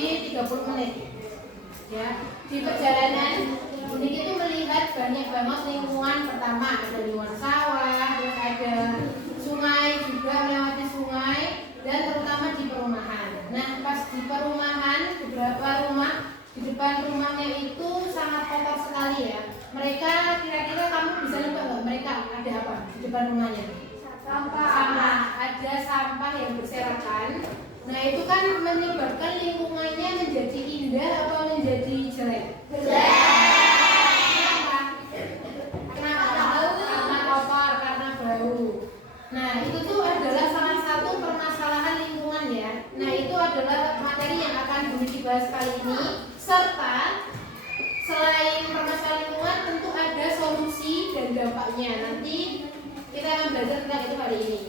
lebih 30 menit. Ya, di perjalanan ini itu melihat banyak banget lingkungan. Pertama ada lingkungan sawah, terus ada sungai juga, melewati sungai, dan terutama di perumahan. Nah, pas di perumahan, beberapa rumah di depan rumahnya itu sangat kotor sekali ya. Mereka kira-kira kamu bisa nebak nggak mereka ada apa di depan rumahnya? Sampah. Ada sampah yang berserakan. Nah, itu kan menyebabkan lingkungannya menjadi indah atau menjadi jelek? Kenapa? Karena kotor, karena bau. Nah, itu tuh adalah salah satu permasalahan lingkungan ya. Nah, itu adalah materi yang akan dibahas kali ini. Serta selain permasalahan lingkungan, tentu ada solusi dan dampaknya. Nanti kita akan belajar tentang itu hari ini.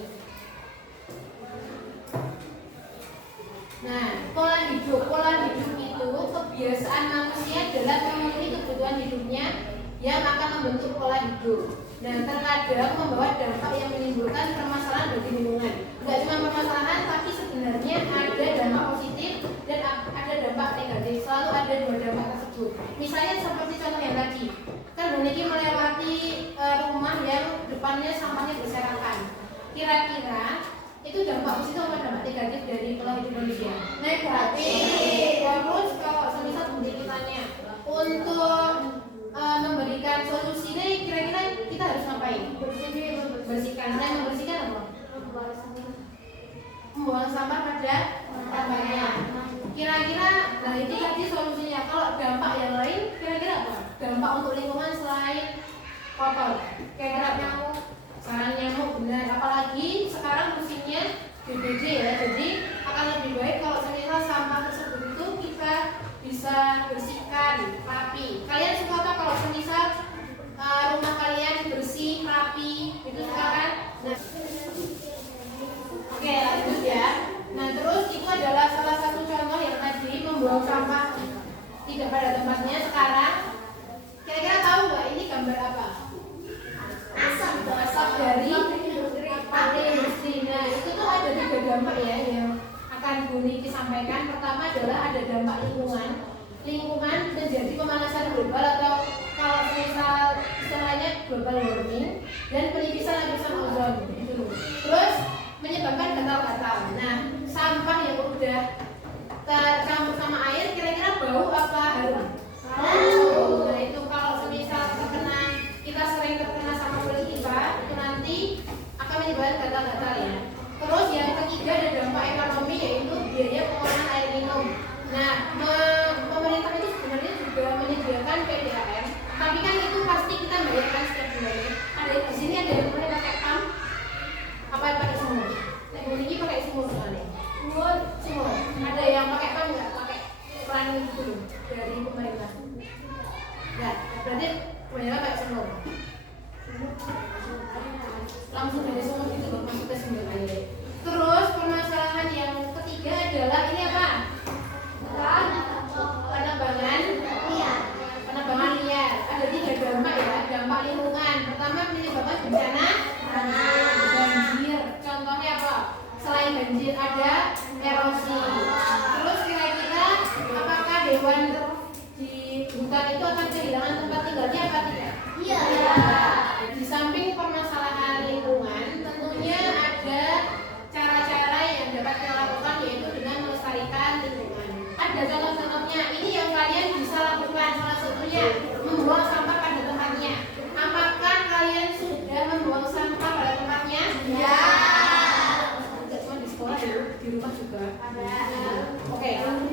Nah, pola hidup itu kebiasaan manusia adalah memenuhi kebutuhan hidupnya yang akan membentuk pola hidup. Nah, terkadang membawa dampak yang menimbulkan permasalahan bagi lingkungan. Tidak cuma permasalahan, tapi sebenarnya ada dampak positif dan ada dampak negatif. Selalu ada dua dampak tersebut. Misalnya seperti contoh yang tadi, kan Boniki melewati rumah yang depannya sampahnya berserakan. Kira-kira itu dampak positif atau dampak negatif dari pola hidup manusia? Negatif. Terus kalau semisal Boniki tanya untuk memberikan solusi ini, kira-kira kita harus ngapain? Bersihkan. Saya membersihkan apa? Membuang sampah pada tempatnya. Kira-kira, nah itu tadi solusinya. Kalau dampak yang lain, kira-kira apa? Dampak untuk lingkungan selain kotor. Kira-kira nyamuk, sarang nyamuk, benar. Apalagi sekarang musimnya DBD ya. Jadi akan lebih baik kalau semisal sampah tersebut itu kita bisa bersihkan, rapi. Kalian suka apa kalau semisal rumah kalian bersih, rapi, itu suka kan? Nah, oke, lanjut ya. Nah, terus itu adalah salah satu contoh yang tadi membuang sampah tidak pada tempatnya. Sekarang kira-kira tahu nggak ini gambar apa? Asap dari pabrik industri. Nah, itu tuh ada 3 dampak ya yang akan Bu Niki sampaikan. Pertama adalah ada dampak lingkungan menjadi pemanasan global atau kalau misal istilahnya global warming, dan penipisan lapisan ozon itu. Terus menyebabkan gatal-gatal. Nah, sampah yang udah tercampur sama air kira-kira bau apa harum? Nah, itu kalau semisal kita sering terkena sama kulit kita, itu nanti akan menyebabkan gatal-gatal ya. Terus yang ketiga ada dampak ekonomi, yaitu biaya pengelolaan air minum. Nah, pemerintah itu sebenarnya juga menyediakan PDAM, tapi kan itu pasti kita bayarkan setiap bulan. Ada di sini ada yang mulai pakai pump, apa yang pakai sumur? Nah, ini pakai sumur soalnya. Sumur. Ada yang pakai pump nggak? Pakai peran itu dari pemerintah. Nggak, berarti kebanyakan pakai sumur. Langsung dari sumur itu masuk ke sumber air. Terus permasalahan yang ketiga adalah ini apa? Penebangan liar. Ada 3 dampak ya. Dampak lingkungan. Pertama menyebabkan bencana banjir. Contohnya apa? Selain banjir ada erosi. Terus kira-kira apakah hewan di hutan itu akan kehilangan tempat tinggalnya apa tidak? Iya. Di samping permasalahan lingkungan, tentunya ada cara-cara yang dapat kita lakukan, yaitu dengan melestarikan lingkungan. Ada contoh-contohnya. Ini yang kalian bisa lakukan. Salah satunya membuang sampah pada tempatnya. Apakah kalian sudah membuang sampah pada tempatnya? Ya. Tidak cuma di sekolah ya, di rumah juga. Ada. Oke.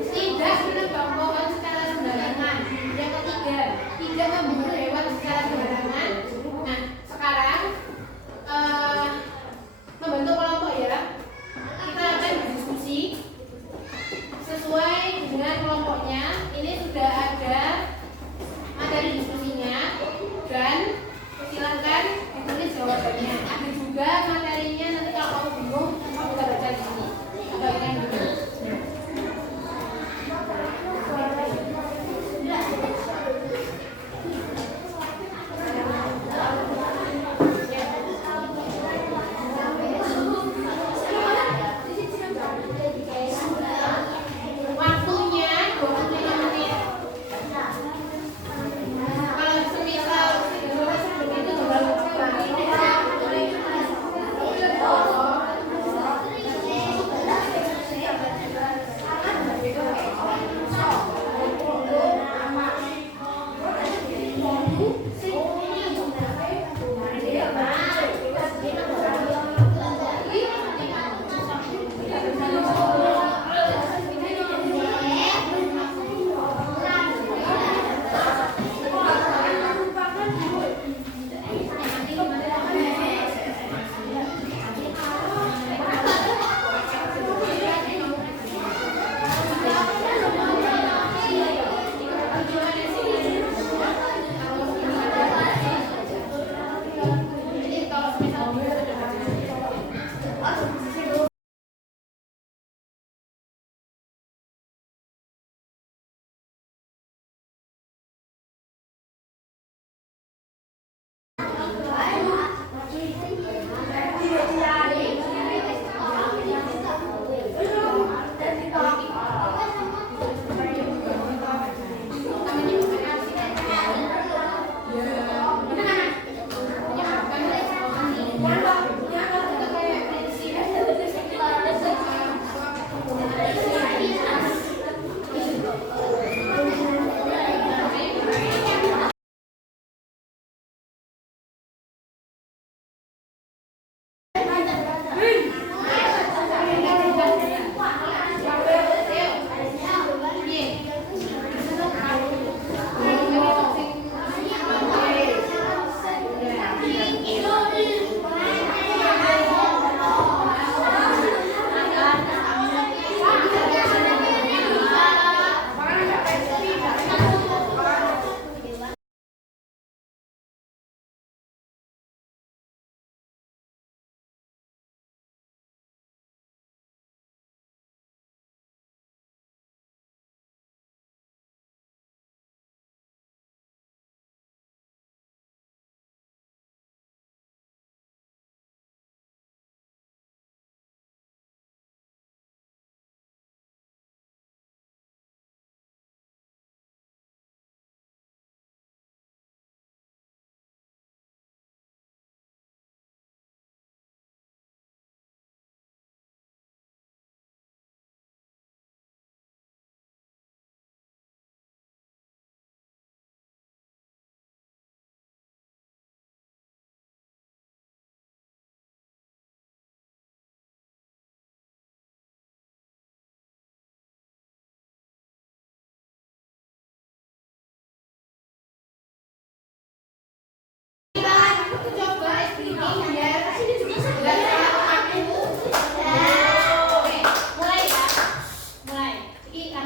Tidak menebang pohon secara sembarangan. Yang ketiga, tidak membunuh hewan secara sembarangan. Nah, sekarang membentuk kelompok ya. Kita akan berdiskusi sesuai dengan kelompoknya. Ini sudah ada materi diskusinya.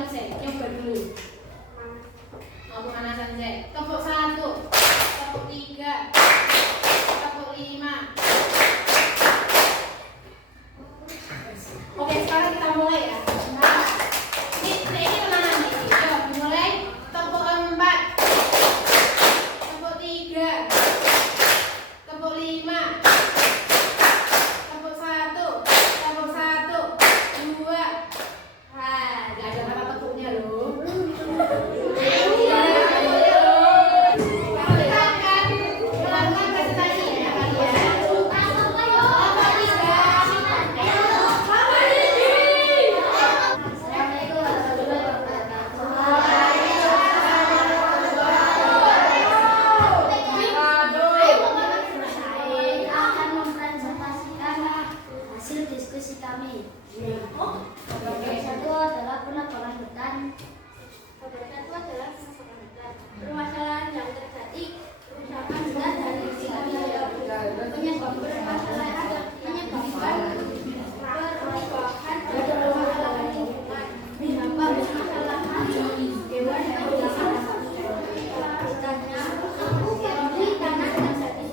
sih, coba dulu. Mau pemanasan sih. Tepuk 1, tepuk 3, tepuk 5. Oke, sekarang kita mulai ya. Nah, ini teman nih. Yuk, mulai. Tepuk 4, tepuk 3, tepuk 5, tepuk 1, tepuk 1, 2. Nah, nggak ada kata tepuknya loh. Permasalahan yang terjadi kerusakan berat dan penyebab permasalahan menyebabkan perubahan permasalahan lingkungan beberapa permasalahan dewan dan di tanah terjadi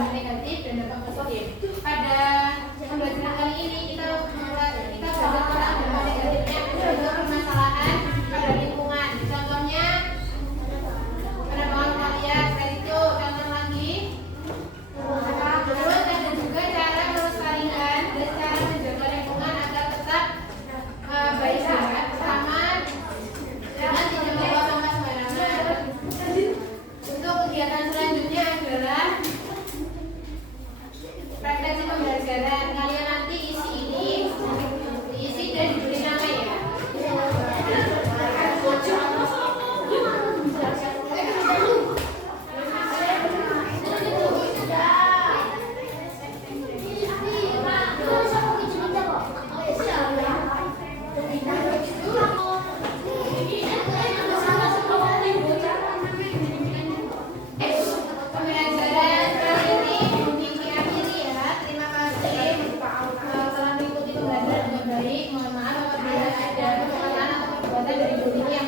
dampak negatif dan dampak positif. Pada pembelajaran kali ini kita belajar tentang dampak negatifnya yaitu permasalahan pada lingkungan. Contohnya penambahan kalian, selain itu contoh lagi. Terus ada juga cara melestarikan dan cara menjaga lingkungan agar tetap baik sehat, sama dengan tidak membawa sampah sembarangan. Untuk kegiatan selanjutnya adalah refleksi pembelajaran. Kalian nanti isi ini, diisi dan diberi nama ya. Pembelajaran kali ini diakhiri ya. Terima kasih telah mengikuti pembelajaran dengan baik. Mohon maaf apabila ada kesalahan atau perbuatan dari guru yang